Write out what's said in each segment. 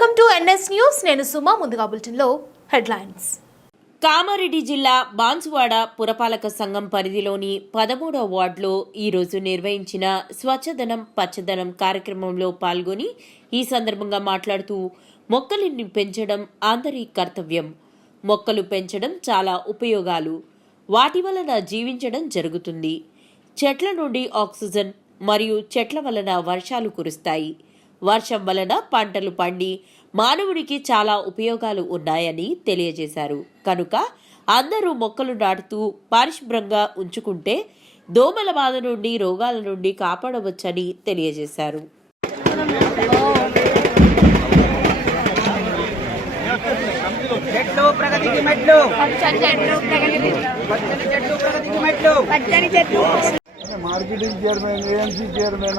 Welcome to NS news. నేను సుమా ముందుగా బులెటిన్లో హెడ్లైన్స్. కామారెడ్డి జిల్లా బాన్సువాడ పురపాలక సంఘం పరిధిలోని పదమూడవ వార్డులో ఈరోజు నిర్వహించిన స్వచ్ఛదనం పచ్చదనం కార్యక్రమంలో పాల్గొని ఈ సందర్భంగా మాట్లాడుతూ మొక్కలిని పెంచడం అందరి కర్తవ్యం. మొక్కలు పెంచడం చాలా ఉపయోగాలు. వాటి వలన జీవించడం జరుగుతుంది. చెట్ల నుండి ఆక్సిజన్ మరియు చెట్ల వలన వర్షాలు కురుస్తాయి. వర్షం వలన పంటలు పండి మానవుడికి చాలా ఉపయోగాలు ఉన్నాయని తెలియజేశారు. కనుక అందరూ మొక్కలు నాటుతూ పరిశుభ్రంగా ఉంచుకుంటే దోమల బాధ నుండి రోగాల నుండి కాపాడవచ్చని తెలియజేశారు. చెట్లు ప్రగతికి మెట్లు. పచ్చని చెట్లు మార్కెటింగ్ చైర్మన్ ఏఎంసీ చైర్మన్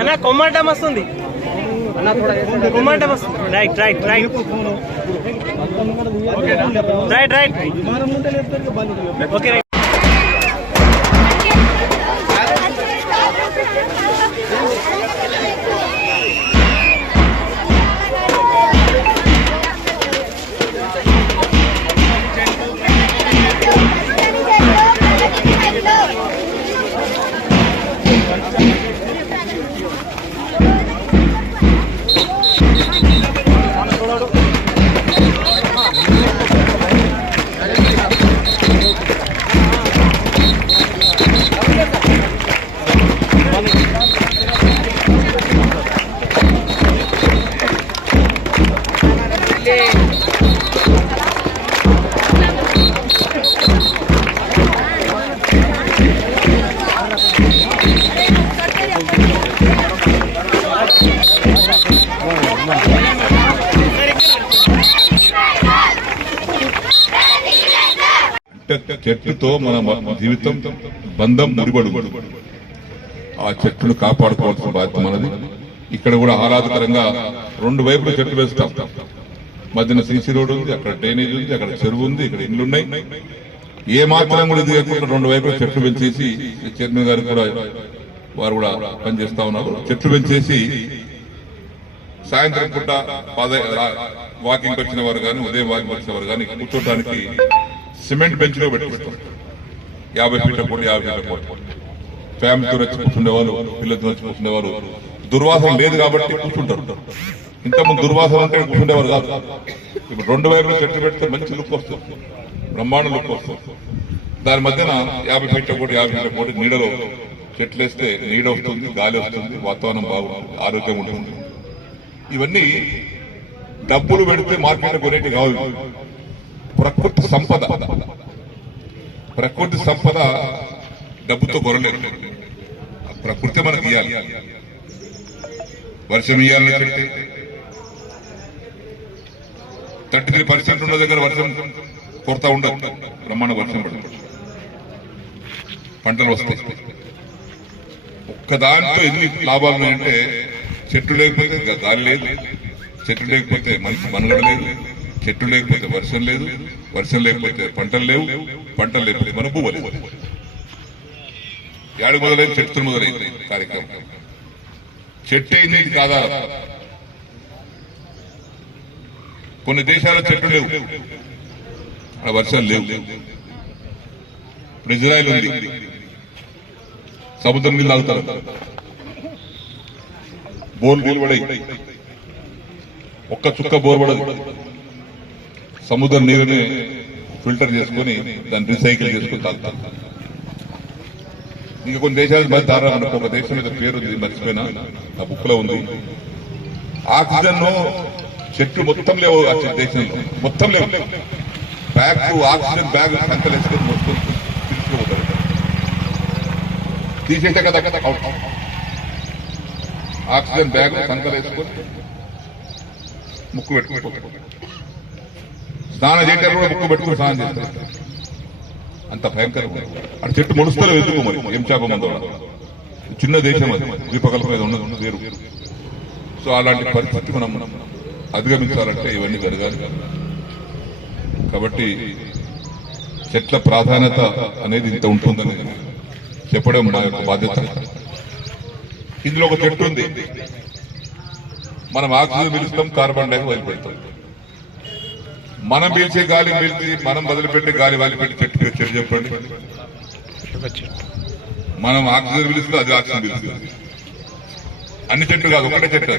అన్న కొమ్మంటం వస్తుంది. కొమ్మంటం వస్తుంది. Right right right right right okay right చెట్టుతో మన జీవితం బంధం ముడిపడు ఆ చెట్టును కాపాడుకోవాల్సిన బాధ్యత మనది. ఇక్కడ కూడా ఆహ్లాదకరంగా రెండు వైపులు చెట్లు వేస్తాం. మధ్యన సీసీ రోడ్ ఉంది అక్కడ డ్రైనేజ్ ఉంది అక్కడ చెరువు ఉంది ఇక్కడ ఇండ్లు ఉన్నాయి. ఏ మాత్రం కూడా ఇది లేకుండా రెండు వైపులు చెట్లు పెంచేసి చైర్మన్ గారు కూడా వారు కూడా పనిచేస్తా ఉన్నారు. చెట్లు పెంచేసి సాయంత్రం పూట పాద వాకింగ్ వచ్చిన వారు కానీ ఉదయం వాకింగ్ వచ్చిన వారు కానీ కూర్చోటానికి సిమెంట్ బెంచ్లో పెట్టిస్తాం. యాభై ఫీట్ల కోటి యాభై ఫీట్ల కోటి ఫ్యామిలీతో వచ్చి కూర్చుండే వాళ్ళు పిల్లలతో వచ్చి కూర్చుండే వాళ్ళు. దుర్వాసన లేదు కాబట్టి కూర్చుంటారు. ఇంతకుముందు దుర్వాసన అంటే కూర్చుండేవారు కాదు. ఇప్పుడు రెండు వైపులు చెట్లు పెడితే మంచి లుక్ వస్తుంది. బ్రహ్మాండ లుక్ వస్తుంది. దాని మధ్యన యాభై ఫీట్ల కోటి యాభై ఫీట్ల కోటి నీడలో చెట్లు వేస్తే నీడ వస్తుంది గాలి వస్తుంది వాతావరణం బాగుంటుంది ఆరోగ్యం ఉంటుంది. ఇవన్నీ డబ్బులు పెడితే మార్కెట్ కొనేటి కావు ప్రకృతి సంపద. ప్రకృతి సంపద డబ్బుతో కొరలేదు ప్రకృతి మనకి ఇవ్వాలి వర్షం ఇవ్వాలని థర్టీ త్రీ పర్సెంట్ ఉన్న దగ్గర వర్షం కొరత ఉండదు. బ్రహ్మాండ వర్షం పడుతుంది పంటలు వస్తాయి. ఒక్క దాంట్లో ఎన్ని లాభాలు ఉన్నాయంటే చెట్టు లేకపోతే గాలి లేదు. చెట్టు లేకపోతే మనిషి మనుగడ లేదు. చెట్లు లేకపోతే వర్షం లేదు వర్షం లేకపోతే పంటలు లేవు పంటలు లేకపోతే మనం పువ్వు లేదు ఏడు మొదలైంది? చెట్టు మొదలైంది కార్యక్రమం. చెట్టు అయింది ఇది కాదా? కొన్ని దేశాల చెట్లు లేవు. అక్కడ వర్షాలు లేవు. ఇప్పుడు ఇజ్రాయల్ ఉంది. సముద్రం నీళ్ళు తాగుతారు. బోర్ నీళ్ళు పడాయి. ఒక్క చుక్క బోర్ పడదు. సముద్రం నీరుని ఫిల్టర్ చేసుకొని దాన్ని రీసైకిల్ చేసుకొని తాగుతారు ఇంకా కొన్ని దేశాల మధ్య దారా మనకు ఒక దేశం మీద పేరు ఉంది మర్చిపోయినా. ఆ బుక్లో ఉంది. ఆక్సిజన్ చెట్లు మొత్తం లేవు ఆ దేశంలో. మొత్తం లేవు. బ్యాగ్ ఆక్సిజన్ బ్యాగ్ సంతలు వేసుకొని మొత్తం తీసుకుపోతారు తీసేసే కదా కదా ఆక్సిజన్ బ్యాగ్ సంకలు వేసుకొని ముక్కు పెట్టుకుంటారు స్నానం చేయటం కూడా ముక్కు పెట్టుకుని స్నానం చేస్తారు. అంత భయంకరం అటు చెట్టు ముడుస్తలే ఎందుకు మరి ఏం చేప చిన్న దేశం అది ద్వీపకల్పం మీద ఉన్నది వేరు. సో అలాంటి పరిస్థితి మనం అధిగమించాలంటే ఇవన్నీ జరగాలి. కాబట్టి చెట్ల ప్రాధాన్యత అనేది ఇంత ఉంటుందని చెప్పడం నా యొక్క బాధ్యత. ఇందులో ఒక చెట్టు ఉంది. మనం ఆక్సిజన్ పిలుస్తాం కార్బన్ డైఆక్సైడ్ వదిలిపెడతాం మనం పీల్చే గాలి పీల్చి మనం వదిలిపెట్టే గాలి వదిలిపెట్టి చెట్టు చెట్టు చెప్పండి. మనం ఆక్సిజన్ పిలుస్తుంది అది ఆక్సిజన్ పిలుస్తుంది. అన్ని చెట్లు కాదు ఒకటే చెట్టు